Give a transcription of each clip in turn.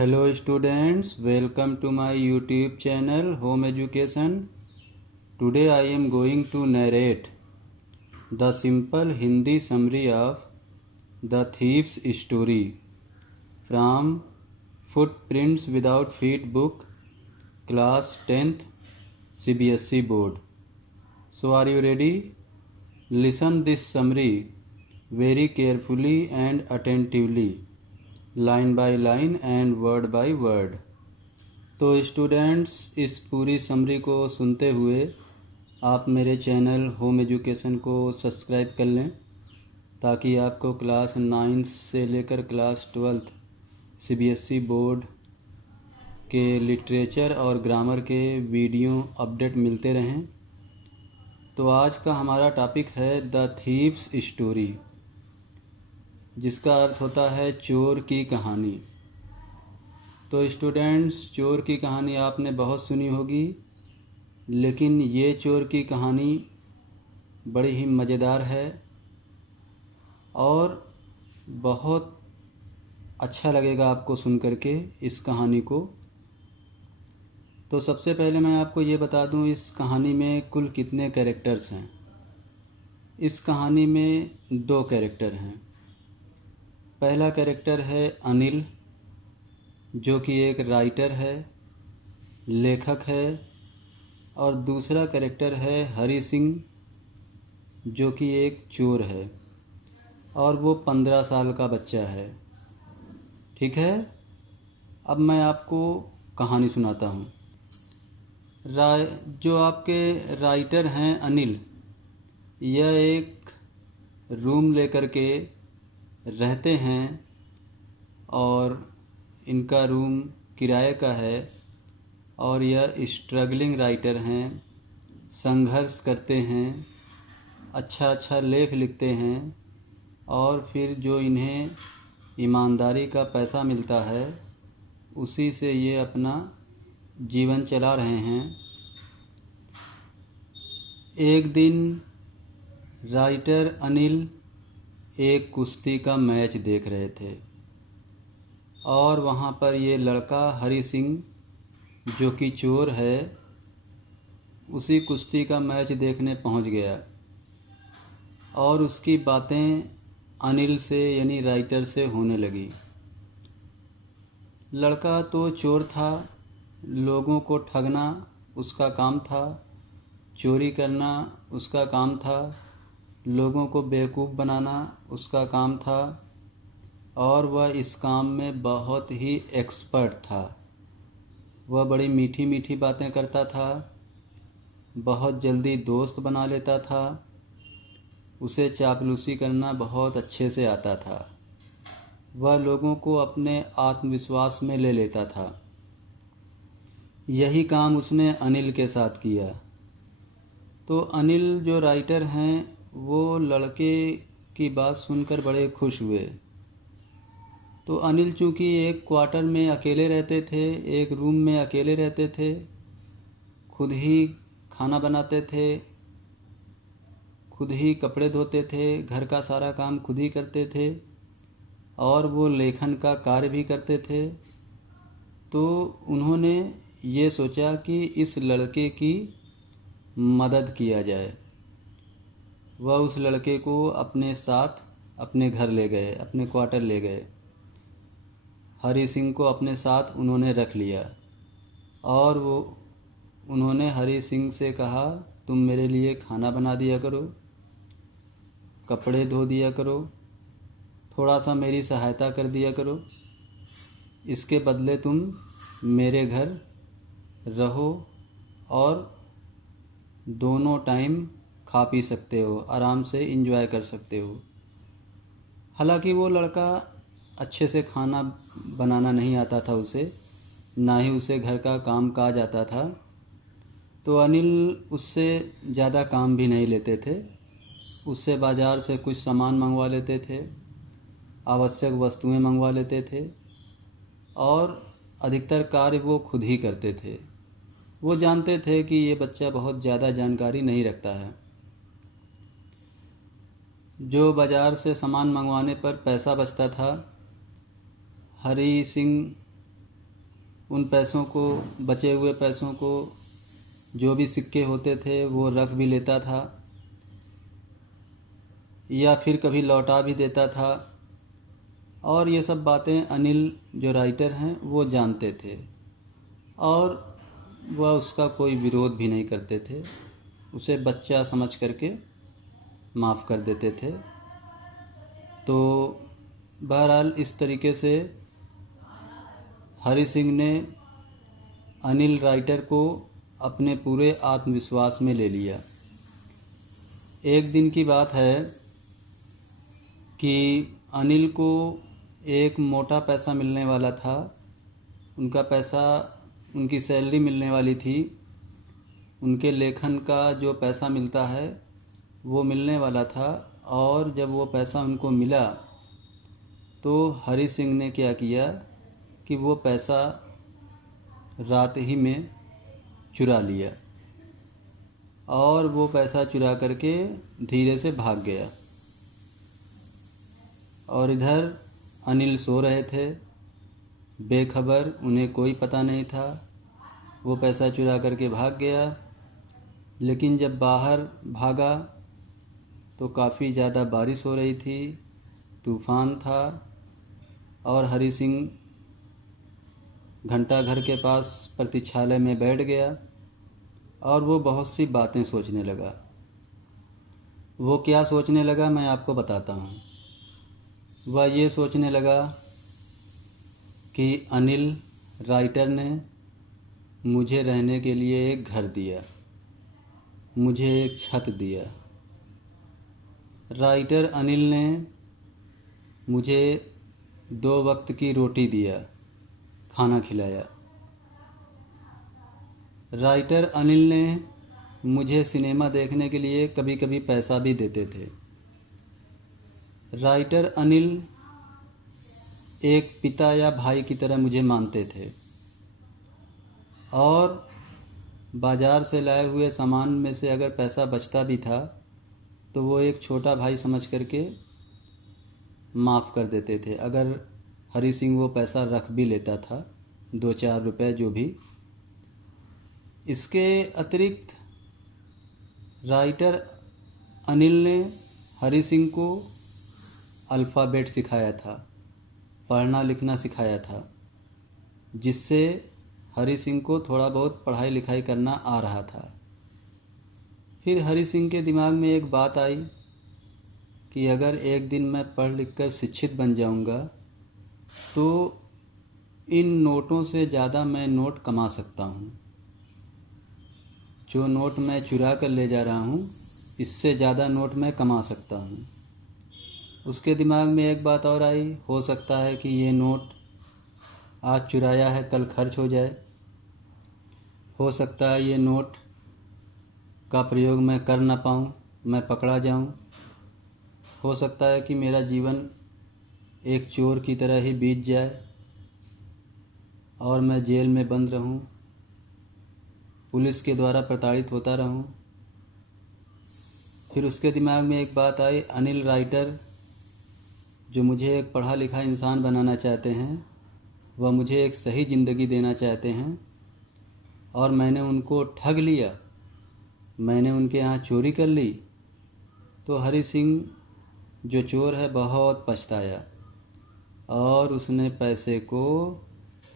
Hello students, welcome to my YouTube channel Home Education. Today I am going to narrate the simple Hindi summary of The Thief's Story from Footprints Without Feet book, class 10th, CBSE board. So are you ready? Listen this summary very carefully and attentively, line by line and word by word. तो students, इस पूरी summary को सुनते हुए आप मेरे channel home education को subscribe कर लें ताकि आपको क्लास 9 से लेकर क्लास 12 सीबीएसई बोर्ड के लिटरेचर और ग्रामर के वीडियो अपडेट मिलते रहें। तो आज का हमारा टॉपिक है द थीव्स स्टोरी, जिसका अर्थ होता है चोर की कहानी। तो स्टूडेंट्स, चोर की कहानी आपने बहुत सुनी होगी, लेकिन ये चोर की कहानी बड़ी ही मज़ेदार है और बहुत अच्छा लगेगा आपको सुन करके इस कहानी को। तो सबसे पहले मैं आपको ये बता दूं, इस कहानी में कुल कितने कैरेक्टर्स हैं। इस कहानी में 2 कैरेक्टर हैं। पहला कैरेक्टर है अनिल, जो कि एक राइटर है, लेखक है, और दूसरा कैरेक्टर है हरी सिंह, जो कि एक चोर है और वो 15 साल का बच्चा है। ठीक है, अब मैं आपको कहानी सुनाता हूँ। जो आपके राइटर हैं अनिल, यह एक रूम लेकर के रहते हैं और इनका रूम किराए का है और यह स्ट्रगलिंग राइटर हैं, संघर्ष करते हैं, अच्छा लेख लिखते हैं और फिर जो इन्हें ईमानदारी का पैसा मिलता है उसी से ये अपना जीवन चला रहे हैं। एक दिन राइटर अनिल एक कुश्ती का मैच देख रहे थे और वहाँ पर ये लड़का हरी सिंह, जो कि चोर है, उसी कुश्ती का मैच देखने पहुँच गया और उसकी बातें अनिल से यानी राइटर से होने लगी। लड़का तो चोर था, लोगों को ठगना उसका काम था, चोरी करना उसका काम था, लोगों को बेवकूफ़ बनाना उसका काम था और वह इस काम में बहुत ही एक्सपर्ट था। वह बड़ी मीठी मीठी बातें करता था, बहुत जल्दी दोस्त बना लेता था, उसे चापलूसी करना बहुत अच्छे से आता था, वह लोगों को अपने आत्मविश्वास में ले लेता था। यही काम उसने अनिल के साथ किया। तो अनिल जो राइटर हैं, वो लड़के की बात सुनकर बड़े खुश हुए। तो अनिल चूँकि एक क्वार्टर में अकेले रहते थे, एक रूम में अकेले रहते थे, खुद ही खाना बनाते थे, खुद ही कपड़े धोते थे, घर का सारा काम खुद ही करते थे और वो लेखन का कार्य भी करते थे। तो उन्होंने ये सोचा कि इस लड़के की मदद किया जाए। वह उस लड़के को अपने साथ अपने घर ले गए, अपने क्वार्टर ले गए। हरी सिंह को अपने साथ उन्होंने रख लिया और उन्होंने हरी सिंह से कहा, तुम मेरे लिए खाना बना दिया करो, कपड़े धो दिया करो, थोड़ा सा मेरी सहायता कर दिया करो, इसके बदले तुम मेरे घर रहो और दोनों टाइम खा पी सकते हो, आराम से एंजॉय कर सकते हो। हालांकि वो लड़का अच्छे से खाना बनाना नहीं आता था उसे, ना ही उसे घर का काम काज आता था। तो अनिल उससे ज़्यादा काम भी नहीं लेते थे, उससे बाज़ार से कुछ सामान मंगवा लेते थे, आवश्यक वस्तुएं मंगवा लेते थे और अधिकतर कार्य वो खुद ही करते थे। वो जानते थे कि ये बच्चा बहुत ज़्यादा जानकारी नहीं रखता है। जो बाज़ार से सामान मंगवाने पर पैसा बचता था, हरी सिंह उन पैसों को, बचे हुए पैसों को, जो भी सिक्के होते थे वो रख भी लेता था या फिर कभी लौटा भी देता था। और ये सब बातें अनिल जो राइटर हैं वो जानते थे और वह उसका कोई विरोध भी नहीं करते थे, उसे बच्चा समझ करके माफ़ कर देते थे। तो बहरहाल इस तरीके से हरि सिंह ने अनिल राइटर को अपने पूरे आत्मविश्वास में ले लिया। एक दिन की बात है कि अनिल को एक मोटा पैसा मिलने वाला था। उनका पैसा, उनकी सैलरी मिलने वाली थी, उनके लेखन का जो पैसा मिलता है वो मिलने वाला था। और जब वो पैसा उनको मिला तो हरि सिंह ने क्या किया कि वो पैसा रात ही में चुरा लिया और वो पैसा चुरा करके धीरे से भाग गया। और इधर अनिल सो रहे थे बेखबर, उन्हें कोई पता नहीं था। वो पैसा चुरा करके भाग गया, लेकिन जब बाहर भागा तो काफ़ी ज़्यादा बारिश हो रही थी, तूफ़ान था और हरि सिंह घंटाघर के पास प्रतीक्षालय में बैठ गया और वो बहुत सी बातें सोचने लगा। वो क्या सोचने लगा मैं आपको बताता हूँ। वह ये सोचने लगा कि अनिल राइटर ने मुझे रहने के लिए एक घर दिया, मुझे एक छत दिया। राइटर अनिल ने मुझे 2 वक्त की रोटी दिया, खाना खिलाया। राइटर अनिल ने मुझे सिनेमा देखने के लिए कभी कभी पैसा भी देते थे। राइटर अनिल एक पिता या भाई की तरह मुझे मानते थे और बाज़ार से लाए हुए सामान में से अगर पैसा बचता भी था तो वो एक छोटा भाई समझ करके माफ़ कर देते थे। अगर हरि सिंह वो पैसा रख भी लेता था, 2-4 रुपए जो भी। इसके अतिरिक्त राइटर अनिल ने हरि सिंह को अल्फ़ाबेट सिखाया था, पढ़ना लिखना सिखाया था, जिससे हरि सिंह को थोड़ा बहुत पढ़ाई लिखाई करना आ रहा था। फिर हरि सिंह के दिमाग में एक बात आई कि अगर एक दिन मैं पढ़ लिख कर शिक्षित बन जाऊंगा तो इन नोटों से ज़्यादा मैं नोट कमा सकता हूँ। जो नोट मैं चुरा कर ले जा रहा हूँ इससे ज़्यादा नोट मैं कमा सकता हूँ। उसके दिमाग में एक बात और आई, हो सकता है कि ये नोट आज चुराया है कल खर्च हो जाए, हो सकता है ये नोट का प्रयोग मैं कर ना पाऊँ, मैं पकड़ा जाऊँ, हो सकता है कि मेरा जीवन एक चोर की तरह ही बीत जाए और मैं जेल में बंद रहूं, पुलिस के द्वारा प्रताड़ित होता रहूं। फिर उसके दिमाग में एक बात आई, अनिल राइटर जो मुझे एक पढ़ा लिखा इंसान बनाना चाहते हैं, वह मुझे एक सही ज़िंदगी देना चाहते हैं और मैंने उनको ठग लिया, मैंने उनके यहाँ चोरी कर ली। तो हरि सिंह जो चोर है बहुत पछताया और उसने पैसे को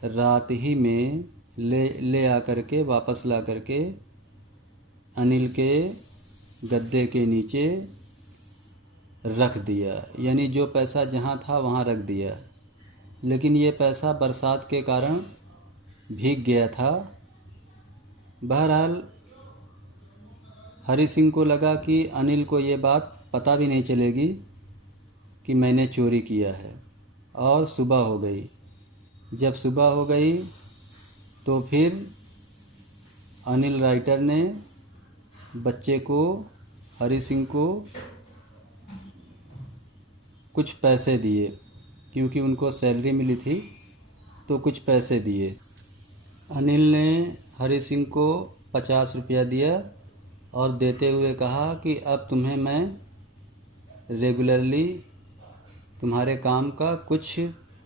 रात ही में ले आकर के वापस ला करके अनिल के गद्दे के नीचे रख दिया। यानी जो पैसा जहाँ था वहाँ रख दिया, लेकिन ये पैसा बरसात के कारण भीग गया था। बहरहाल हरि सिंह को लगा कि अनिल को ये बात पता भी नहीं चलेगी कि मैंने चोरी किया है। और सुबह हो गई। जब सुबह हो गई तो फिर अनिल राइटर ने बच्चे को, हरि सिंह को कुछ पैसे दिए, क्योंकि उनको सैलरी मिली थी तो कुछ पैसे दिए। अनिल ने हरि सिंह को 50 रुपया दिया और देते हुए कहा कि अब तुम्हें मैं रेगुलरली तुम्हारे काम का कुछ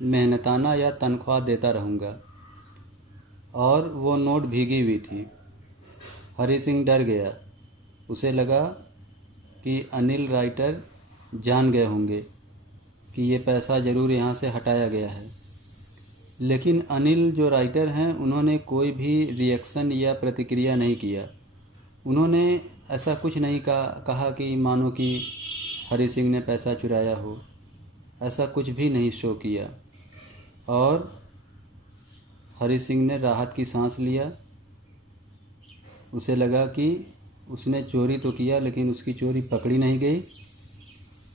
मेहनताना या तनख्वाह देता रहूँगा। और वो नोट भीगी हुई थी। हरि सिंह डर गया। उसे लगा कि अनिल राइटर जान गए होंगे कि ये पैसा ज़रूर यहाँ से हटाया गया है। लेकिन अनिल जो राइटर हैं उन्होंने कोई भी रिएक्शन या प्रतिक्रिया नहीं किया। उन्होंने ऐसा कुछ नहीं कहा कि मानो कि हरि सिंह ने पैसा चुराया हो। ऐसा कुछ भी नहीं शो किया। और हरि सिंह ने राहत की सांस लिया। उसे लगा कि उसने चोरी तो किया लेकिन उसकी चोरी पकड़ी नहीं गई।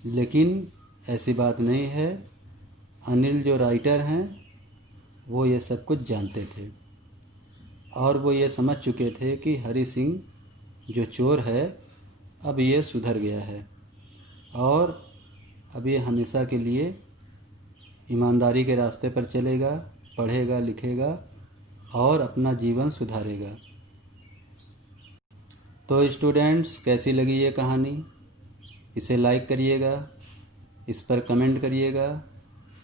लेकिन ऐसी बात नहीं है। अनिल जो राइटर हैं वो ये सब कुछ जानते थे और वो ये समझ चुके थे कि हरि सिंह जो चोर है अब ये सुधर गया है और अब ये हमेशा के लिए ईमानदारी के रास्ते पर चलेगा, पढ़ेगा, लिखेगा और अपना जीवन सुधारेगा। तो स्टूडेंट्स, कैसी लगी ये कहानी? इसे लाइक करिएगा, इस पर कमेंट करिएगा,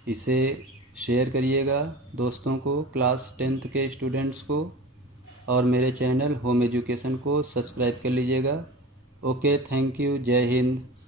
इसे शेयर करिएगा दोस्तों को, क्लास 10th के स्टूडेंट्स को, और मेरे चैनल होम एजुकेशन को सब्सक्राइब कर लीजिएगा। Okay, thank you. जय हिंद।